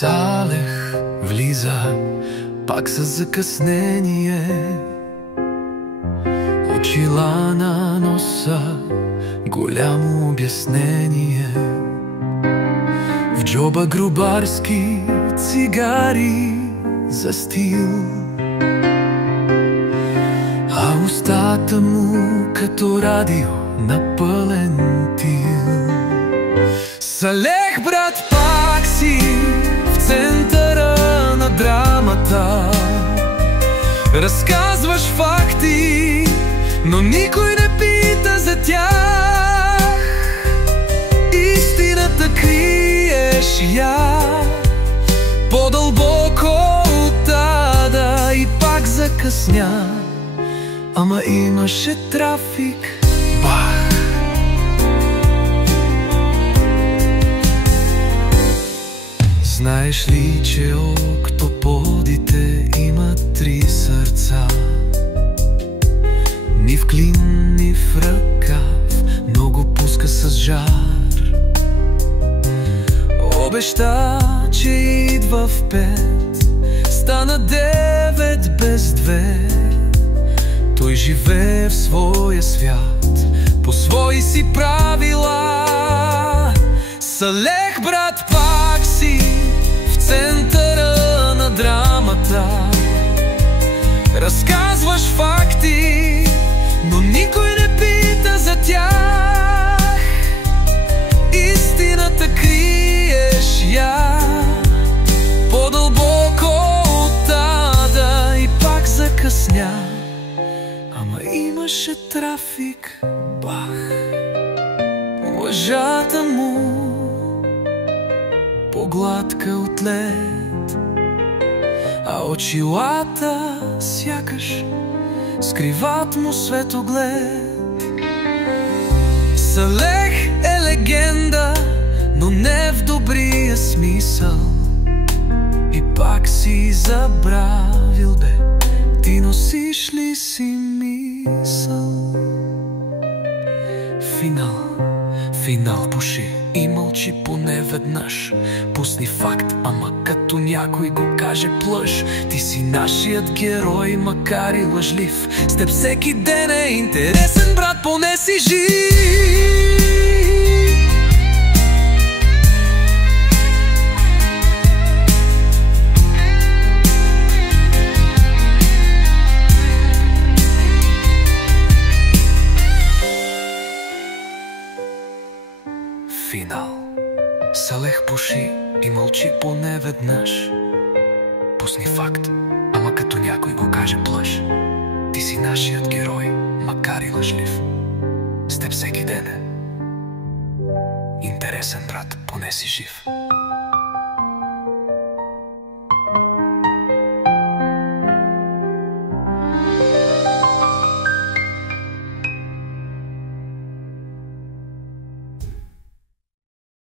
Салех влиза пак с закъснение, очила на носа, голямо обяснение. В джоба грубарски цигари за стил, а устата му като радио на пълен тил. Салех, брат, пак си в центъра на драмата. Разказваш факти, но никой не пита за тях. Истината криеш я по-дълбоко от ада и пак закъсня. Ама имаше трафик. Бах! Знаеш ли, че октоподите имат 3 сърца? Ни в клин, ни в ръкав, много пуска с жар. Обеща, че идва в 5, стана 9 без 2. Той живее в своя свят, по свои си правила. Салех, брат, пак си в центъра на драмата. Разказваш факти, но никой не пита за тях. Истината криеш я по-дълбоко от ада и пак закъсня. Ама имаше трафик. Бах! Лъжата му по-гладка от лед, а очилата сякаш скриват му светоглед. Салех е легенда, но не в добрия смисъл. И пак си забравил, бе, ти носиш ли си мисъл? Финал пуши и мълчи поне веднъж. Пусни факт, ама като някой го каже плъж. Ти си нашият герой, макар и лъжлив. С теб всеки ден е интересен, брат, поне си жив. Финал. Салех пуши и мълчи поне веднъж. Пусни факт, ама като някой го каже плъж. Ти си нашият герой, макар и лъжлив. С теб всеки ден е интересен, брат, поне си жив.